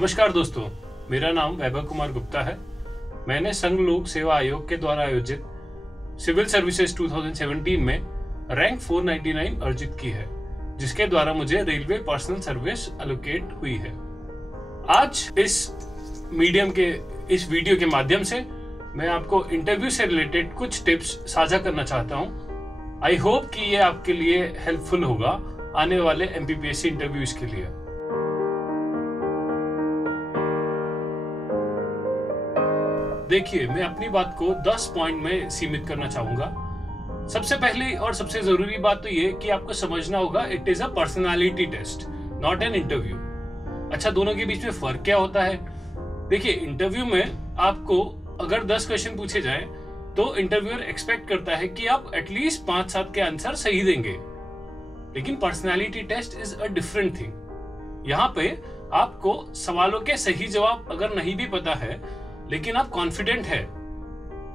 नमस्कार दोस्तों, मेरा नाम वैभव कुमार गुप्ता है। मैंने संघ लोक सेवा आयोग के द्वारा आयोजित सिविल सर्विसेज 2017 में रैंक 499 अर्जित की है, जिसके द्वारा मुझे रेलवे पर्सनल सर्विस एलोकेट हुई है। आज इस वीडियो के माध्यम से मैं आपको इंटरव्यू से रिलेटेड कुछ टिप्स साझा करना चाहता हूं। आई होप कि ये आपके लिए हेल्पफुल होगा आने वाले एमपीपीएससी इंटरव्यूज के लिए। देखिए, मैं अपनी बात को 10 पॉइंट में सीमित करना चाहूंगा। सबसे पहली और सबसे जरूरी बात तो ये कि आपको समझना होगा it is a personality test, not an interview. अच्छा, दोनों के बीच में फर्क क्या होता है? देखिए, इंटरव्यू में आपको अगर 10 क्वेश्चन पूछे जाएं तो इंटरव्यूअर एक्सपेक्ट करता है कि आप एटलीस्ट 5-7 के आंसर सही देंगे। लेकिन personality test is a different thing. यहाँ पे आपको सवालों के सही जवाब अगर नहीं भी पता है लेकिन आप कॉन्फिडेंट है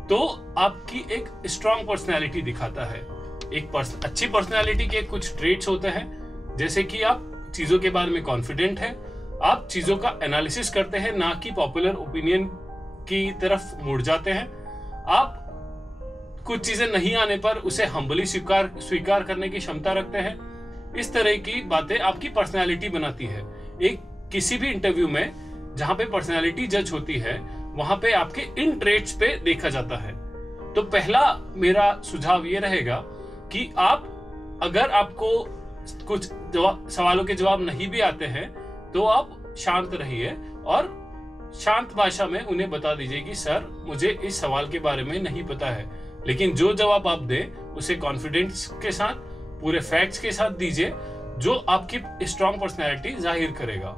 तो आपकी एक स्ट्रॉन्ग पर्सनालिटी दिखाता है। अच्छी पर्सनालिटी के कुछ ट्रेट्स होते हैं, जैसे कि आप चीजों के बारे में कॉन्फिडेंट है, आप चीजों का एनालिसिस करते हैं, ना कि पॉपुलर ओपिनियन की तरफ मुड़ जाते हैं। आप कुछ चीजें नहीं आने पर उसे हम्बली स्वीकार करने की क्षमता रखते हैं। इस तरह की बातें आपकी पर्सनालिटी बनाती है। एक किसी भी इंटरव्यू में जहां पे पर्सनालिटी जज होती है वहां पे आपके इन ट्रेट्स पे देखा जाता है। तो पहला मेरा सुझाव ये रहेगा कि अगर आपको कुछ सवालों के जवाब नहीं भी आते हैं तो आप शांत रहिए और शांत भाषा में उन्हें बता दीजिए कि सर, मुझे इस सवाल के बारे में नहीं पता है। लेकिन जो जवाब आप दें उसे कॉन्फिडेंस के साथ, पूरे फैक्ट्स के साथ दीजिए, जो आपकी स्ट्रॉन्ग पर्सनैलिटी जाहिर करेगा।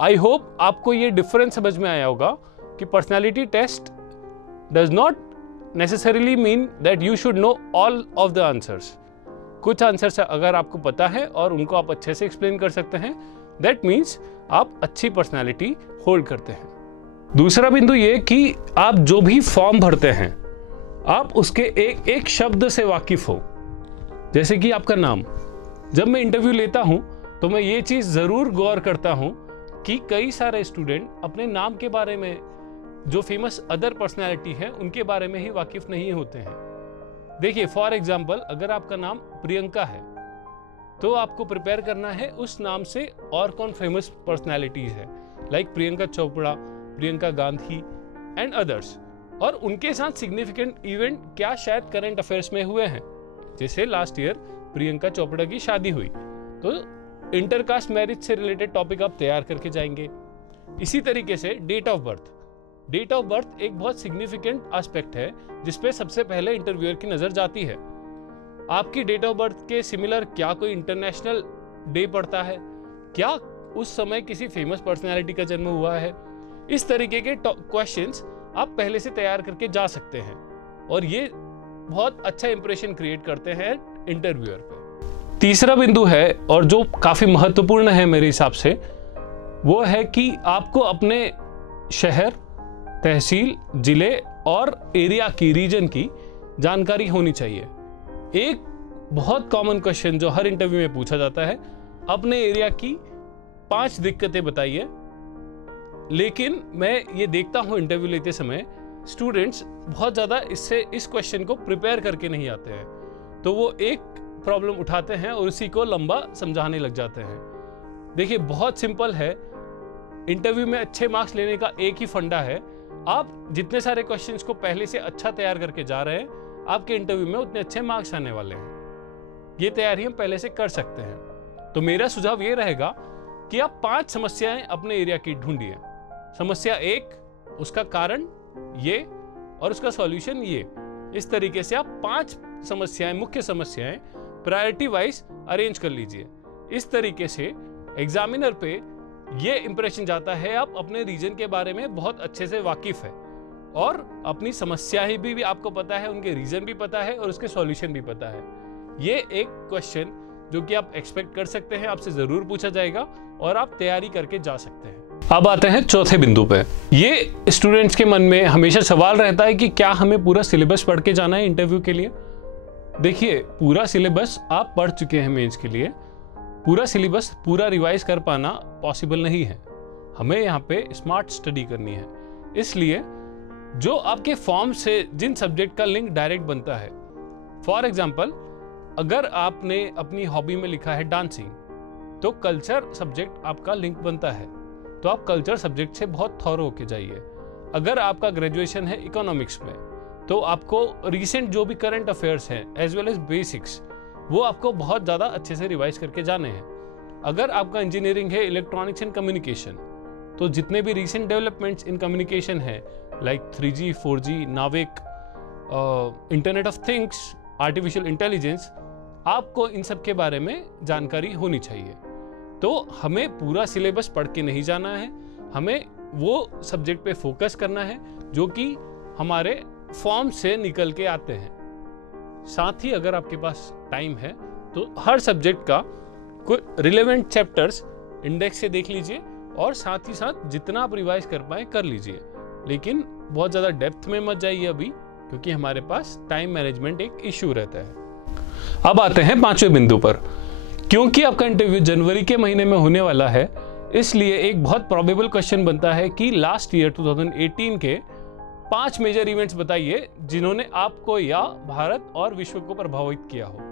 आई होप आपको ये डिफरेंस समझ में आया होगा कि personality test does not necessarily mean that you should know all of the answers. कुछ आंसर्स अगर आपको पता है और उनको आप अच्छे से एक्सप्लेन कर सकते हैं, दैट मीन्स आप अच्छी पर्सनालिटी होल्ड करते हैं। दूसरा बिंदु ये कि आप जो भी फॉर्म भरते हैं आप उसके एक शब्द से वाकिफ हो। जैसे कि आपका नाम। जब मैं इंटरव्यू लेता हूं तो मैं ये चीज जरूर गौर करता हूं कि कई सारे स्टूडेंट अपने नाम के बारे में, जो फेमस अदर पर्सनालिटी है उनके बारे में ही वाकिफ नहीं होते हैं। देखिए, फॉर एग्जाम्पल, अगर आपका नाम प्रियंका है तो आपको प्रिपेयर करना है उस नाम से और कौन फेमस पर्सनालिटीज है, like Priyanka Chopra, Priyanka Gandhi and others, और उनके साथ सिग्निफिकेंट इवेंट क्या शायद करंट अफेयर्स में हुए हैं। जैसे लास्ट ईयर प्रियंका चोपड़ा की शादी हुई तो इंटरकास्ट मैरिज से रिलेटेड टॉपिक आप तैयार करके जाएंगे। इसी तरीके से डेट ऑफ बर्थ एक बहुत सिग्निफिकेंट एस्पेक्ट है जिसपे सबसे पहले इंटरव्यूअर की नजर जाती है। आपकी डेट ऑफ बर्थ के सिमिलर क्या कोई इंटरनेशनल डे पड़ता है, क्या उस समय किसी फेमस पर्सनालिटी का जन्म हुआ है। इस तरीके के क्वेश्चंस आप पहले से तैयार करके जा सकते हैं और ये बहुत अच्छा इंप्रेशन क्रिएट करते हैं इंटरव्यूअर पे। तीसरा बिंदु है और जो काफी महत्वपूर्ण है मेरे हिसाब से, वो है कि आपको अपने शहर, तहसील, जिले और एरिया की, रीजन की जानकारी होनी चाहिए। एक बहुत कॉमन क्वेश्चन जो हर इंटरव्यू में पूछा जाता है, अपने एरिया की 5 दिक्कतें बताइए। लेकिन मैं ये देखता हूं इंटरव्यू लेते समय स्टूडेंट्स बहुत ज्यादा इस क्वेश्चन को प्रिपेयर करके नहीं आते हैं, तो वो एक प्रॉब्लम उठाते हैं और उसी को लंबा समझाने लग जाते हैं। देखिए, बहुत सिंपल है। इंटरव्यू में अच्छे मार्क्स लेने का एक ही फंडा है, आप जितने सारे क्वेश्चंस को पहले से अच्छा तैयार करके जा रहे हैं, आपके इंटरव्यू में उतने अच्छे मार्क्स आने वाले हैं। ये तैयारी हम पहले से कर सकते हैं। तो मेरा सुझाव ये रहेगा कि आप 5 समस्याएं अपने एरिया की ढूंढिए। समस्या 1, उसका कारण ये और उसका सॉल्यूशन ये। इस तरीके से आप 5 समस्याएं, मुख्य समस्याएं प्रायोरिटी वाइज अरेंज कर लीजिए। इस तरीके से एग्जामिनर पे ये इंप्रेशन जाता है आप अपने रीजन के बारे में बहुत अच्छे से वाकिफ है और अपनी समस्याएं भी आपको पता है, उनके रीजन भी पता है और उसके सॉल्यूशन भी पता है। ये एक क्वेश्चन जो कि आप एक्सपेक्ट कर सकते हैं, आपसे जरूर पूछा जाएगा और आप तैयारी करके जा सकते हैं। अब आते हैं चौथे बिंदु पे। ये स्टूडेंट्स के मन में हमेशा सवाल रहता है कि क्या हमें पूरा सिलेबस पढ़ के जाना है इंटरव्यू के लिए। देखिए, पूरा सिलेबस आप पढ़ चुके हैं मेंस के लिए, पूरा सिलेबस पूरा रिवाइज कर पाना पॉसिबल नहीं है। हमें यहाँ पे स्मार्ट स्टडी करनी है। इसलिए जो आपके फॉर्म से जिन सब्जेक्ट का लिंक डायरेक्ट बनता है, फॉर एग्जाम्पल अगर आपने अपनी हॉबी में लिखा है डांसिंग, तो कल्चर सब्जेक्ट आपका लिंक बनता है, तो आप कल्चर सब्जेक्ट से बहुत थॉरो होके जाइए। अगर आपका ग्रेजुएशन है इकोनॉमिक्स में, तो आपको रिसेंट जो भी करंट अफेयर्स हैं एज वेल एज बेसिक्स, वो आपको बहुत ज़्यादा अच्छे से रिवाइज करके जाने हैं। अगर आपका इंजीनियरिंग है इलेक्ट्रॉनिक्स एंड कम्युनिकेशन, तो जितने भी रिसेंट डेवलपमेंट्स इन कम्युनिकेशन है लाइक 3G 4G नाविक, internet of things, artificial intelligence, आपको इन सब के बारे में जानकारी होनी चाहिए। तो हमें पूरा सिलेबस पढ़ के नहीं जाना है, हमें वो सब्जेक्ट पे फोकस करना है जो कि हमारे फॉर्म से निकल के आते हैं। साथ ही अगर आपके पास टाइम है तो हर सब्जेक्ट का कोई रिलेवेंट चैप्टर्स इंडेक्स से देख लीजिए और साथ ही साथ जितना आप रिवाइज कर पाए कर लीजिए, लेकिन बहुत ज़्यादा डेप्थ में मत जाइए अभी, क्योंकि हमारे पास टाइम मैनेजमेंट एक इश्यू रहता है। अब आते हैं 5वें बिंदु पर। क्योंकि आपका इंटरव्यू जनवरी के महीने में होने वाला है, इसलिए एक बहुत प्रोबेबल क्वेश्चन बनता है कि लास्ट ईयर 2018 के 5 मेजर इवेंट्स बताइए जिन्होंने आपको या भारत और विश्व को प्रभावित किया हो।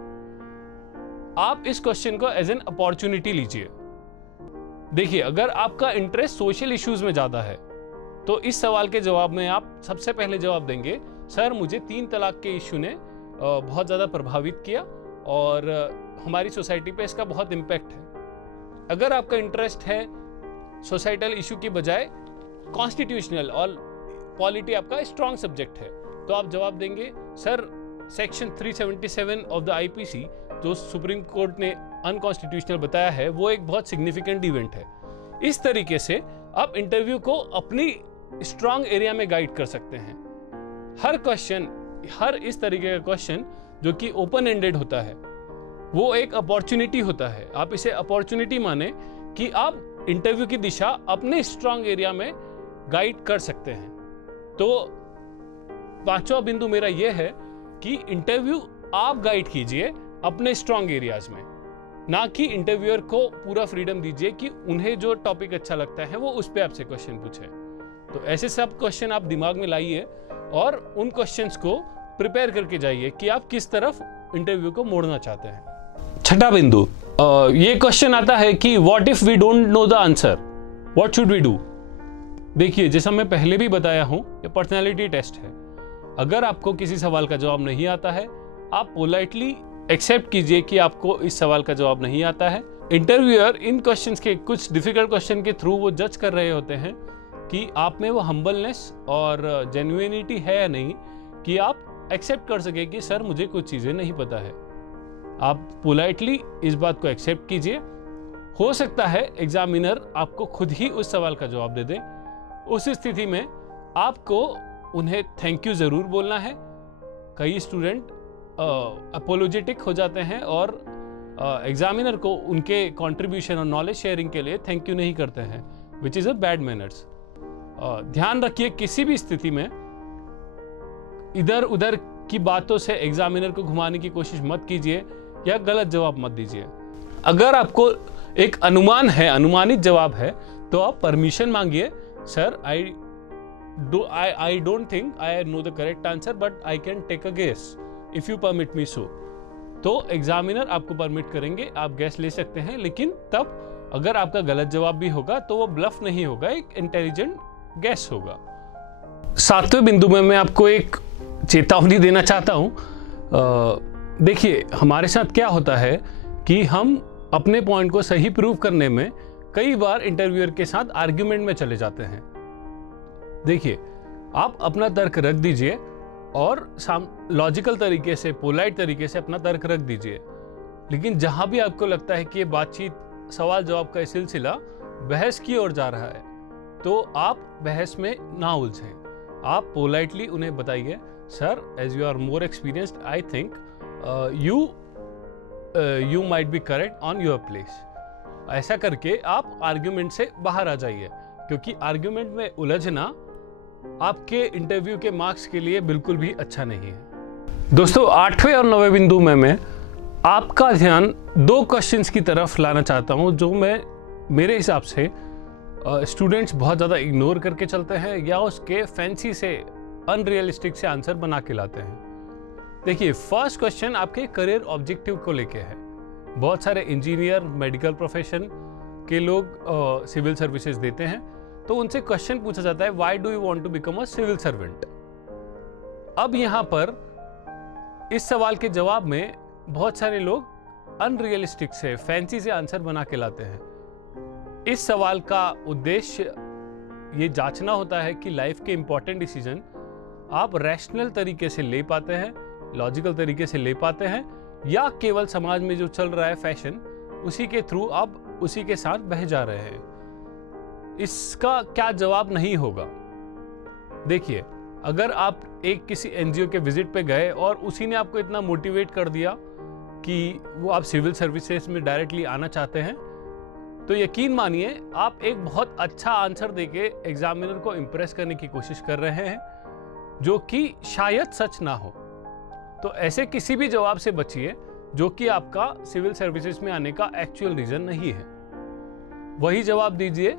आप इस क्वेश्चन को एज एन अपॉर्चुनिटी लीजिए। देखिए, अगर आपका इंटरेस्ट सोशल इश्यूज में ज्यादा है तो इस सवाल के जवाब में आप सबसे पहले जवाब देंगे, सर मुझे 3 तलाक के इश्यू ने बहुत ज़्यादा प्रभावित किया और हमारी सोसाइटी पे इसका बहुत इम्पैक्ट है। अगर आपका इंटरेस्ट है सोसाइटल इशू की बजाय कॉन्स्टिट्यूशनल और पॉलिटी आपका स्ट्रॉन्ग सब्जेक्ट है, तो आप जवाब देंगे, sir section 377 of the IPC जो सुप्रीम कोर्ट ने अनकॉन्स्टिट्यूशनल बताया है, वो एक बहुत सिग्निफिकेंट इवेंट है। इस तरीके से आप इंटरव्यू को अपनी स्ट्रॉन्ग एरिया में गाइड कर सकते हैं। हर इस तरीके का क्वेश्चन जो कि ओपन एंडेड होता है, वो एक अपॉर्चुनिटी होता है। आप इसे अपॉर्चुनिटी माने कि आप इंटरव्यू की दिशा अपने स्ट्रॉन्ग एरिया में गाइड कर सकते हैं। तो 5वां बिंदु मेरा यह है कि इंटरव्यू आप गाइड कीजिए अपने स्ट्रॉन्ग एरियाज में, ना कि इंटरव्यूअर को पूरा फ्रीडम दीजिए कि उन्हें जो टॉपिक अच्छा लगता है वो उस पर आपसे क्वेश्चन पूछे। तो ऐसे सब क्वेश्चन आप दिमाग में लाइए और उन क्वेश्चंस को प्रिपेयर करके जाइए कि आप किस तरफ इंटरव्यू को मोड़ना चाहते हैं। 6वां बिंदु, ये क्वेश्चन आता है कि what if we don't know the answer, what should we do. देखिए, जैसा मैं पहले भी बताया हूं, ये पर्सनालिटी टेस्ट है। अगर आपको किसी सवाल का जवाब नहीं आता है, आप पोलाइटली एक्सेप्ट कीजिए कि आपको इस सवाल का जवाब नहीं आता है। इंटरव्यूअर इन क्वेश्चंस के, कुछ डिफिकल्ट क्वेश्चन के थ्रू वो जज कर रहे होते हैं कि आप में वो हम्बलनेस और जेन्युइनिटी है या नहीं, कि आप एक्सेप्ट कर सके कि सर मुझे कुछ चीज़ें नहीं पता है। आप पोलाइटली इस बात को एक्सेप्ट कीजिए। हो सकता है एग्जामिनर आपको खुद ही उस सवाल का जवाब दे दे। उस स्थिति में आपको उन्हें थैंक यू ज़रूर बोलना है। कई स्टूडेंट अपोलोजेटिक हो जाते हैं और एग्जामिनर को उनके कंट्रीब्यूशन और नॉलेज शेयरिंग के लिए थैंक यू नहीं करते हैं, which is a bad manners. ध्यान रखिए, किसी भी स्थिति में इधर उधर की बातों से एग्जामिनर को घुमाने की कोशिश मत कीजिए या गलत जवाब मत दीजिए। अगर आपको एक अनुमान है, अनुमानित जवाब है, तो आप परमिशन मांगिए, sir I don't think I know the correct answer but I can take a guess if you permit me so. तो एग्जामिनर आपको परमिट करेंगे, आप गेस ले सकते हैं, लेकिन तब अगर आपका गलत जवाब भी होगा तो वो ब्लफ नहीं होगा, एक इंटेलिजेंट गेस होगा। 7वें बिंदु में मैं आपको एक चेतावनी देना चाहता हूं। देखिए, हमारे साथ क्या होता है कि हम अपने पॉइंट को सही प्रूव करने में कई बार इंटरव्यूअर के साथ आर्ग्यूमेंट में चले जाते हैं। देखिए, आप अपना तर्क रख दीजिए और लॉजिकल तरीके से, पोलाइट तरीके से अपना तर्क रख दीजिए, लेकिन जहां भी आपको लगता है कि ये बातचीत, सवाल जवाब का सिलसिला बहस की ओर जा रहा है, तो आप बहस में ना उलझें। आप पोलाइटली उन्हें बताइए, sir as you are more experienced I think you might be correct on your place. ऐसा करके आप आर्ग्यूमेंट से बाहर आ जाइए, क्योंकि आर्ग्यूमेंट में उलझना आपके इंटरव्यू के मार्क्स के लिए बिल्कुल भी अच्छा नहीं है। दोस्तों, 8वें और 9वें बिंदु में मैं आपका ध्यान 2 क्वेश्चंस की तरफ लाना चाहता हूं, जो मेरे हिसाब से स्टूडेंट्स बहुत ज़्यादा इग्नोर करके चलते हैं या उसके फैंसी से अनरियलिस्टिक से आंसर बना के लाते हैं। देखिए, फर्स्ट क्वेश्चन आपके करियर ऑब्जेक्टिव को लेके है। बहुत सारे इंजीनियर, मेडिकल प्रोफेशन के लोग सिविल सर्विसेज देते हैं, तो उनसे क्वेश्चन पूछा जाता है, why do you want to become a civil servant. अब यहाँ पर इस सवाल के जवाब में बहुत सारे लोग अनरियलिस्टिक से, फैंसी से आंसर बना के लाते हैं। इस सवाल का उद्देश्य ये जांचना होता है कि लाइफ के इंपॉर्टेंट डिसीजन आप रैशनल तरीके से ले पाते हैं, लॉजिकल तरीके से ले पाते हैं, या केवल समाज में जो चल रहा है फैशन, उसी के थ्रू आप उसी के साथ बह जा रहे हैं। इसका क्या जवाब नहीं होगा। देखिए, अगर आप एक किसी एनजीओ के विजिट पे गए और उसी ने आपको इतना मोटिवेट कर दिया कि वो आप सिविल सर्विसेज में डायरेक्टली आना चाहते हैं, तो यकीन मानिए आप एक बहुत अच्छा आंसर देके एग्जामिनर को इम्प्रेस करने की कोशिश कर रहे हैं, जो कि शायद सच ना हो। तो ऐसे किसी भी जवाब से बचिए जो कि आपका सिविल सर्विसेज में आने का एक्चुअल रीजन नहीं है। वही जवाब दीजिए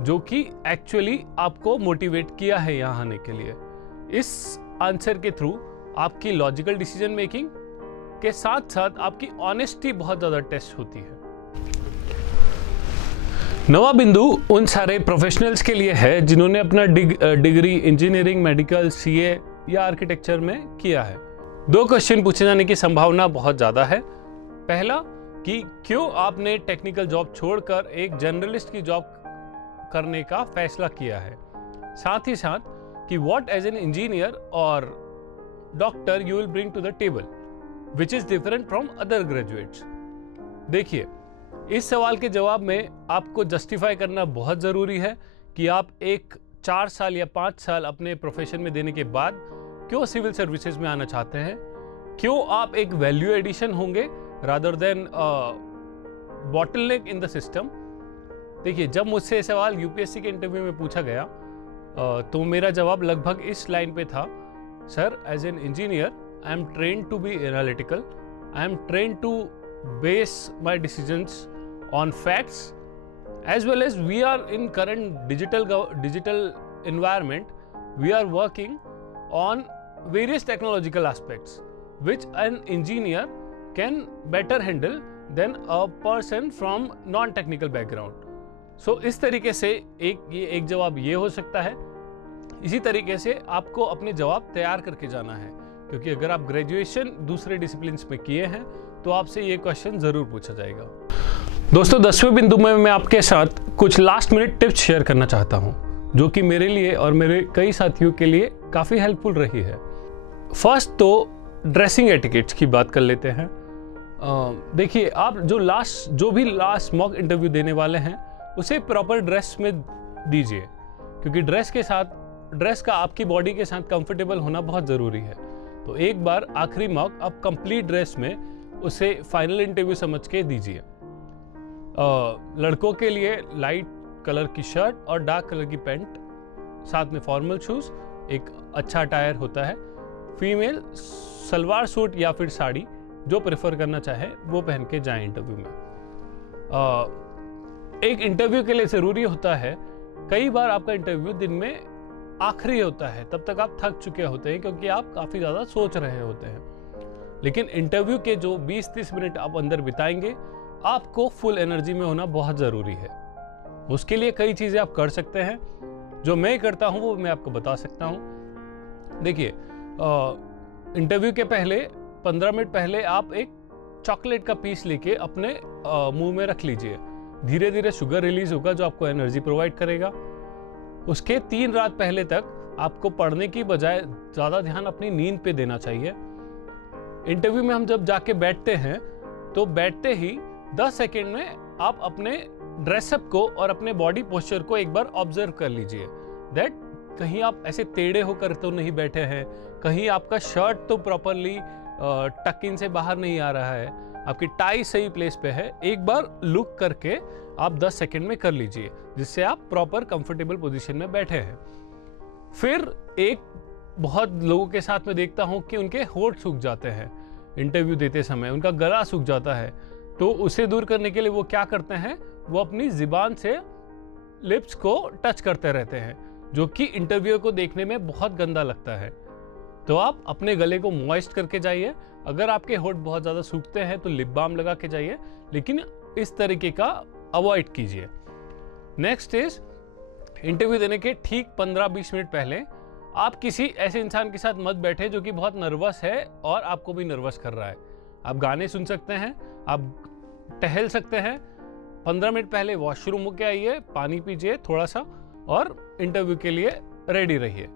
जो कि एक्चुअली आपको मोटिवेट किया है यहाँ आने के लिए। इस आंसर के थ्रू आपकी लॉजिकल डिसीजन मेकिंग के साथ साथ आपकी ऑनेस्टी बहुत ज़्यादा टेस्ट होती है। नवा बिंदु उन सारे प्रोफेशनल्स के लिए है जिन्होंने अपना डिग्री इंजीनियरिंग, मेडिकल, सीए या आर्किटेक्चर में किया है। 2 क्वेश्चन पूछे जाने की संभावना बहुत ज़्यादा है। पहला कि क्यों आपने टेक्निकल जॉब छोड़कर एक जर्नलिस्ट की जॉब करने का फैसला किया है। साथ ही साथ कि व्हाट एज एन इंजीनियर और doctor you will bring to the table which is different from other graduates. देखिए, इस सवाल के जवाब में आपको जस्टिफाई करना बहुत ज़रूरी है कि आप एक 4 साल या 5 साल अपने प्रोफेशन में देने के बाद क्यों सिविल सर्विसेज में आना चाहते हैं, क्यों आप एक वैल्यू एडिशन होंगे rather than bottleneck in the system. देखिए, जब मुझसे सवाल यूपीएससी के इंटरव्यू में पूछा गया तो मेरा जवाब लगभग इस लाइन पे था, sir as an engineer I am trained to be analytical, I am trained to base my decisions on facts, as well as we are in current digital environment, we are working on various technological aspects which an engineer can better handle than a person from non-technical background. So इस तरीके से एक जवाब ये हो सकता है। इसी तरीके से आपको अपने जवाब तैयार करके जाना है, क्योंकि अगर आप ग्रेजुएशन दूसरे डिसिप्लिन्स में किए हैं तो आपसे ये क्वेश्चन ज़रूर पूछा जाएगा। दोस्तों, 10वें बिंदु में मैं आपके साथ कुछ लास्ट मिनट टिप्स शेयर करना चाहता हूं, जो कि मेरे लिए और मेरे कई साथियों के लिए काफ़ी हेल्पफुल रही है। फर्स्ट तो ड्रेसिंग एटिकेट्स की बात कर लेते हैं। देखिए, आप जो भी लास्ट मॉक इंटरव्यू देने वाले हैं उसे प्रॉपर ड्रेस में दीजिए, क्योंकि ड्रेस का आपकी बॉडी के साथ कंफर्टेबल होना बहुत ज़रूरी है। तो एक बार आखिरी मॉक आप कंप्लीट ड्रेस में उसे फाइनल इंटरव्यू समझ के दीजिए। लड़कों के लिए लाइट कलर की शर्ट और डार्क कलर की पैंट, साथ में फॉर्मल शूज एक अच्छा अटायर होता है। फीमेल सलवार सूट या फिर साड़ी, जो प्रेफर करना चाहे वो पहन के जाएं इंटरव्यू में। एक इंटरव्यू के लिए ज़रूरी होता है, कई बार आपका इंटरव्यू दिन में आखिरी होता है, तब तक आप थक चुके होते हैं क्योंकि आप काफ़ी ज़्यादा सोच रहे होते हैं। लेकिन इंटरव्यू के जो 20-30 मिनट आप अंदर बिताएंगे, आपको फुल एनर्जी में होना बहुत ज़रूरी है। उसके लिए कई चीज़ें आप कर सकते हैं। जो मैं करता हूँ वो मैं आपको बता सकता हूँ। देखिए, इंटरव्यू के पहले 15 मिनट पहले आप एक चॉकलेट का पीस लेके अपने मुंह में रख लीजिए। धीरे धीरे शुगर रिलीज होगा जो आपको एनर्जी प्रोवाइड करेगा। उसके 3 रात पहले तक आपको पढ़ने की बजाय ज़्यादा ध्यान अपनी नींद पे देना चाहिए। इंटरव्यू में हम जब जाके बैठते हैं तो बैठते ही 10 सेकेंड में आप अपने ड्रेसअप को और अपने बॉडी पोस्चर को एक बार ऑब्जर्व कर लीजिए, दैट कहीं आप ऐसे टेढ़े होकर तो नहीं बैठे हैं, कहीं आपका शर्ट तो प्रॉपरली टक इन से बाहर नहीं आ रहा है, आपकी टाई सही प्लेस पे है। एक बार लुक करके आप 10 सेकेंड में कर लीजिए, जिससे आप प्रॉपर कंफर्टेबल पोजीशन में बैठे हैं। फिर एक बहुत लोगों के साथ में देखता हूँ कि उनके होंठ सूख जाते हैं इंटरव्यू देते समय, उनका गला सूख जाता है। तो उसे दूर करने के लिए वो क्या करते हैं, वो अपनी ज़ुबान से लिप्स को टच करते रहते हैं, जो कि इंटरव्यूअर को देखने में बहुत गंदा लगता है। तो आप अपने गले को मॉइस्ट करके जाइए। अगर आपके होंठ बहुत ज़्यादा सूखते हैं तो लिप बाम लगा के जाइए, लेकिन इस तरीके का अवॉइड कीजिए। नेक्स्ट इज इंटरव्यू देने के ठीक 15-20 मिनट पहले आप किसी ऐसे इंसान के साथ मत बैठे जो कि बहुत नर्वस है और आपको भी नर्वस कर रहा है। आप गाने सुन सकते हैं, आप टहल सकते हैं। 15 मिनट पहले वॉशरूम होके आइए, पानी पीजिए थोड़ा सा और इंटरव्यू के लिए रेडी रहिए।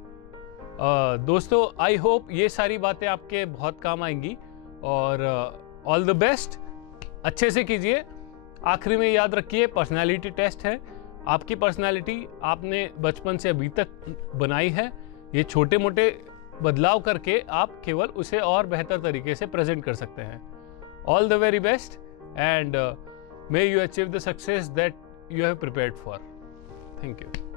दोस्तों, आई होप ये सारी बातें आपके बहुत काम आएंगी और ऑल द बेस्ट। अच्छे से कीजिए। आखिरी में याद रखिए, पर्सनालिटी टेस्ट है। आपकी पर्सनालिटी आपने बचपन से अभी तक बनाई है। ये छोटे मोटे बदलाव करके आप केवल उसे और बेहतर तरीके से प्रेजेंट कर सकते हैं। All the very best and may you achieve the success that you have prepared for. Thank you.